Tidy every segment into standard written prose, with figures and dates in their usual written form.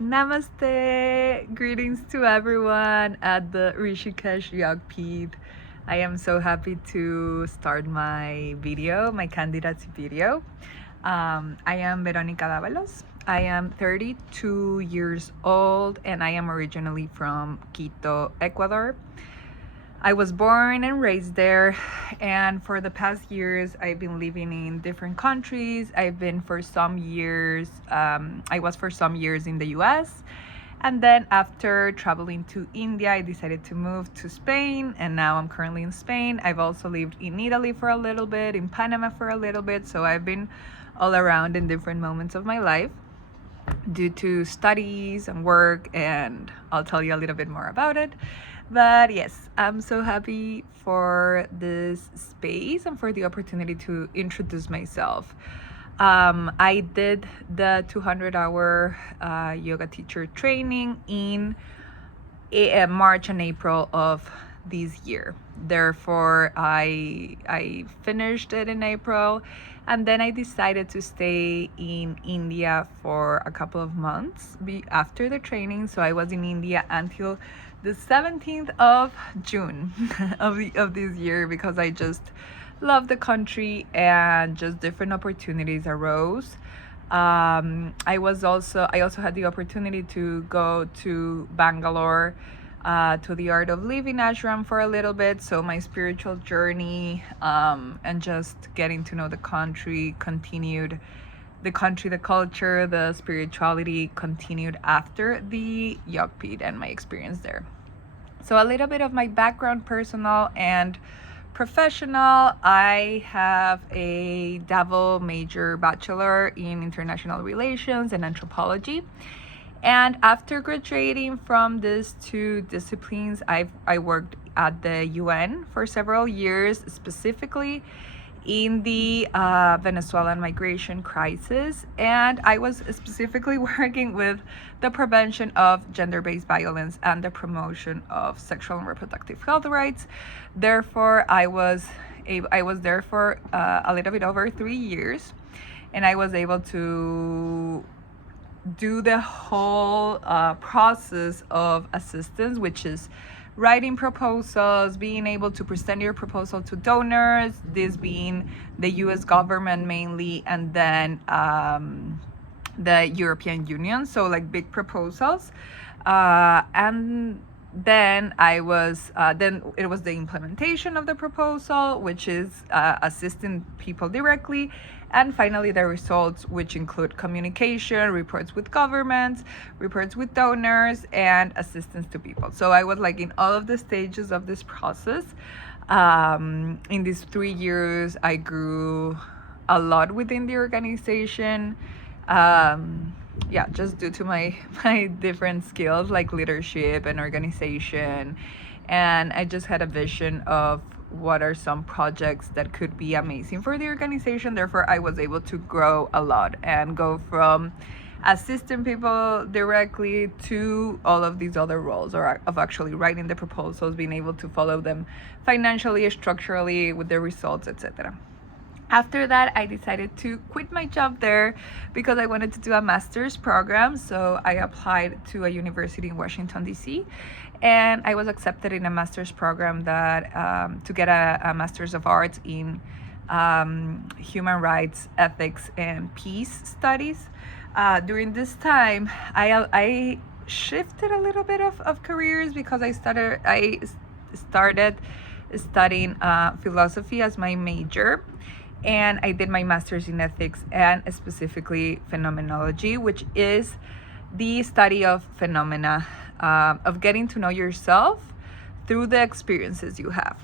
Namaste! Greetings to everyone at the Rishikesh Yogpeed. I am so happy to start my video, my candidacy video. I am Verónica Dávalos. I am 32 years old and I am originally from Quito, Ecuador. I was born and raised there, and for the past years, I've been living in different countries. I've been for some years, I was for some years in the US, and then after traveling to India, I decided to move to Spain, and now I'm currently in Spain. I've also lived in Italy for a little bit, in Panama for a little bit, so I've been all around in different moments of my life due to studies and work, and I'll tell you a little bit more about it. But yes, I'm so happy for this space and for the opportunity to introduce myself. I did the 200-hour yoga teacher training in March and April of this year. Therefore, I finished it in April, and then I decided to stay in India for a couple of months after the training. So I was in India until the 17th of June of this year, because I just love the country and just different opportunities arose. I also had the opportunity to go to Bangalore to the Art of Living ashram for a little bit. So my spiritual journey and just getting to know the country continued. The country, the culture, the spirituality continued after the Yogpeed and my experience there. So a little bit of my background, personal and professional. I have a double major bachelor in international relations and anthropology. And after graduating from these two disciplines, I worked at the UN for several years, specifically in the Venezuelan migration crisis, and I was specifically working with the prevention of gender-based violence and the promotion of sexual and reproductive health rights. Therefore, I was there for a little bit over 3 years, and I was able to do the whole process of assistance, which is writing proposals, being able to present your proposal to donors, this being the US government mainly, and then the European Union, so like big proposals. And then then it was the implementation of the proposal, which is assisting people directly, and finally the results, which include communication, reports with governments, reports with donors, and assistance to people. So I was like in all of the stages of this process. In these 3 years, I grew a lot within the organization. Just due to my different skills like leadership and organization, and I just had a vision of what are some projects that could be amazing for the organization. Therefore, I was able to grow a lot and go from assisting people directly to all of these other roles, or of actually writing the proposals, being able to follow them financially, structurally, with the results, etc. After that, I decided to quit my job there because I wanted to do a master's program. So I applied to a university in Washington, D.C., and I was accepted in a master's program that to get a Master's of Arts in Human Rights, Ethics, and Peace Studies. During this time, I shifted a little bit of careers because I started studying philosophy as my major. And I did my master's in ethics and specifically phenomenology, which is the study of phenomena, of getting to know yourself through the experiences you have.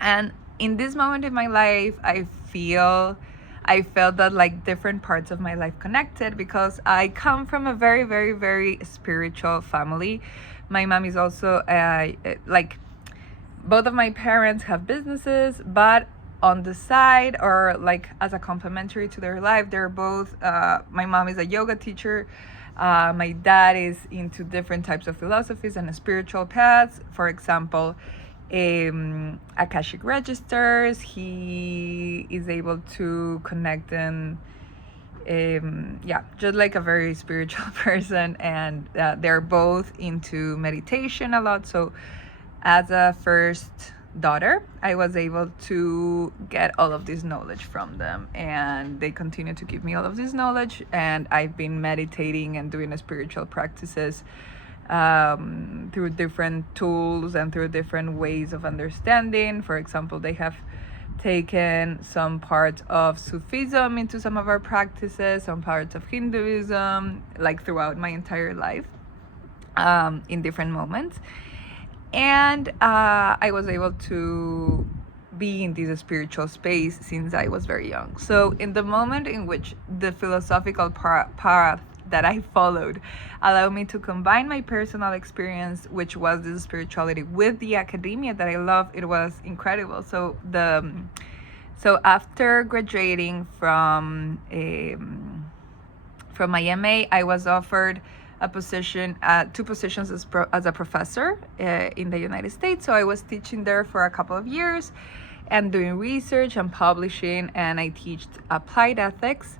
And in this moment in my life, I felt that like different parts of my life connected, because I come from a very, very, very spiritual family. My mom is also like, both of my parents have businesses, but on the side, or like as a complementary to their life, they're both my mom is a yoga teacher, my dad is into different types of philosophies and spiritual paths. For example, Akashic registers. He is able to connect and Yeah, just like a very spiritual person, and they're both into meditation a lot. So as a first daughter, I was able to get all of this knowledge from them, and they continue to give me all of this knowledge. And I've been meditating and doing spiritual practices through different tools and through different ways of understanding. For example, they have taken some parts of Sufism into some of our practices, some parts of Hinduism, like throughout my entire life, in different moments. And I was able to be in this spiritual space since I was very young. So in the moment in which the philosophical path that I followed allowed me to combine my personal experience, which was this spirituality, with the academia that I love, it was incredible. So after graduating from my MA, I was offered a position, two positions as a professor in the United States. So I was teaching there for a couple of years and doing research and publishing, and I teach applied ethics,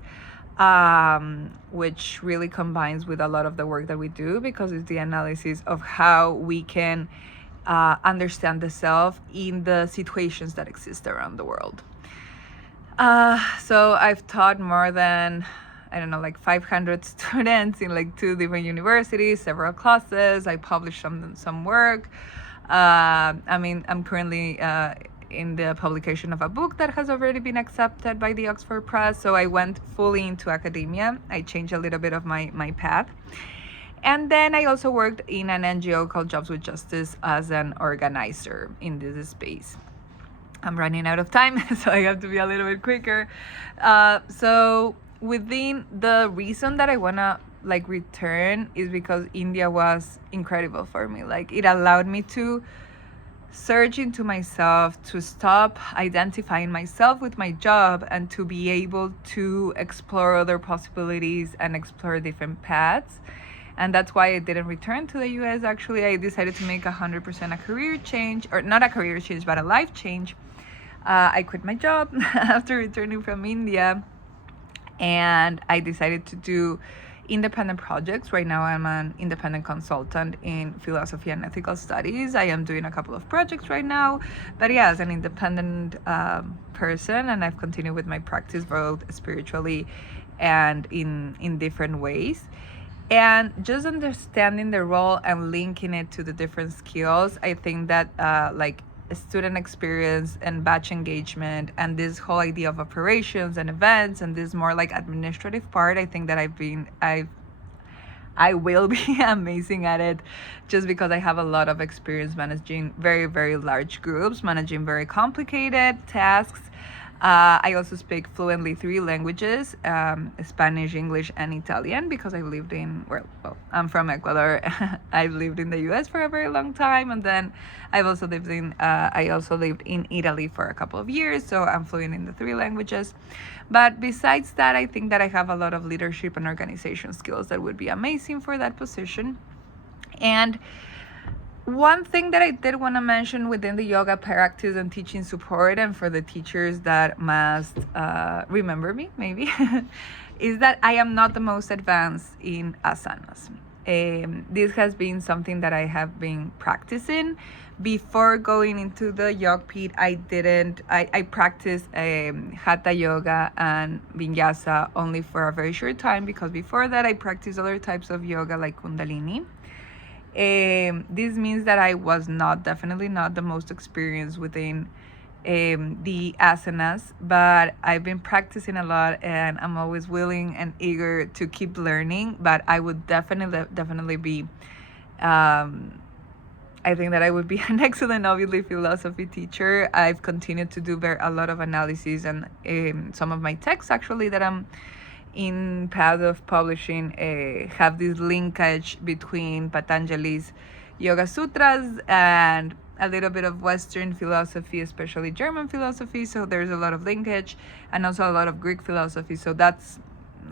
which really combines with a lot of the work that we do, because it's the analysis of how we can understand the self in the situations that exist around the world. So I've taught more than, I don't know, like 500 students in like 2 different universities, several classes. I published some work. I'm currently in the publication of a book that has already been accepted by the Oxford Press. So I went fully into academia. I changed a little bit of my path. And then I also worked in an NGO called Jobs with Justice as an organizer in this space. I'm running out of time, so I have to be a little bit quicker. So within the reason that I wanna like return is because India was incredible for me. Like, it allowed me to search into myself, to stop identifying myself with my job, and to be able to explore other possibilities and explore different paths. And that's why I didn't return to the US. Actually, I decided to make 100% a career change, or not a career change, but a life change. I quit my job after returning from India, and I decided to do independent projects. Right now I'm an independent consultant in philosophy and ethical studies. I am doing a couple of projects right now, but yeah, as an independent person, and I've continued with my practice both spiritually and in different ways. And just understanding the role and linking it to the different skills, I think that like student experience and batch engagement and this whole idea of operations and events and this more like administrative part, I think that I will be amazing at it, just because I have a lot of experience managing very, very large groups, managing very complicated tasks. I also speak fluently 3 languages, Spanish, English, and Italian, because I've lived in, I'm from Ecuador. I've lived in the US for a very long time, and then I also lived in Italy for a couple of years, so I'm fluent in the 3 languages. But besides that, I think that I have a lot of leadership and organization skills that would be amazing for that position. And one thing that I did want to mention within the yoga practice and teaching support, and for the teachers that must remember me maybe, is that I am not the most advanced in asanas. This has been something that I have been practicing. Before going into the Yogpit, I practiced Hatha yoga and Vinyasa only for a very short time, because before that I practiced other types of yoga like Kundalini. This means that I was definitely not the most experienced within the asanas, but I've been practicing a lot, and I'm always willing and eager to keep learning. But I would definitely be, I think that I would be an excellent, obviously, philosophy teacher. I've continued to do a lot of analysis, and some of my texts actually that I'm in path of publishing have this linkage between Patanjali's Yoga Sutras and a little bit of Western philosophy, especially German philosophy. So there's a lot of linkage, and also a lot of Greek philosophy. So that's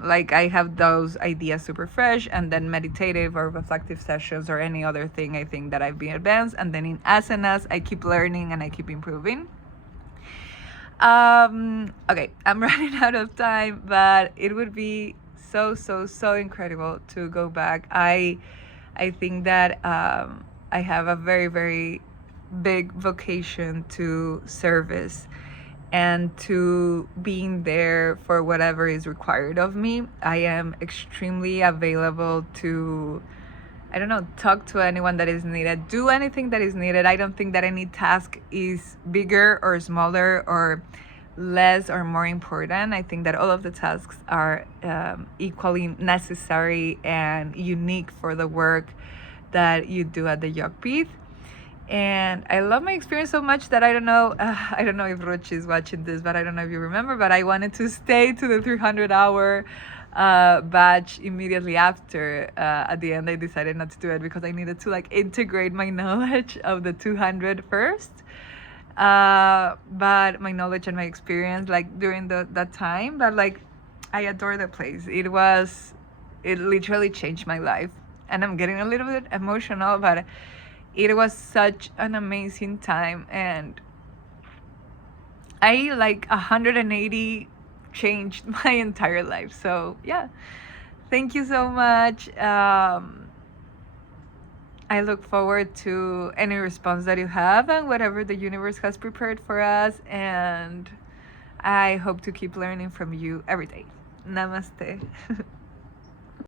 like, I have those ideas super fresh. And then meditative or reflective sessions or any other thing, I think that I've been advanced. And then in asanas, I keep learning and I keep improving. Okay, I'm running out of time, but it would be so incredible to go back. I think that I have a very big vocation to service and to being there for whatever is required of me. I am extremely available to, I don't know, talk to anyone that is needed, do anything that is needed. I don't think that any task is bigger or smaller or less or more important. I think that all of the tasks are equally necessary and unique for the work that you do at the Yog Pith. And I love my experience so much that I don't know if Rochi is watching this, but I don't know if you remember, but I wanted to stay to the 300-hour batch immediately after. At the end, I decided not to do it because I needed to like integrate my knowledge of the 200 first. But my knowledge and my experience like during that time, but like I adore the place. It literally changed my life, and I'm getting a little bit emotional, but it was such an amazing time, and I like 180 changed my entire life. So yeah, thank you so much. I look forward to any response that you have and whatever the universe has prepared for us, and I hope to keep learning from you every day. Namaste.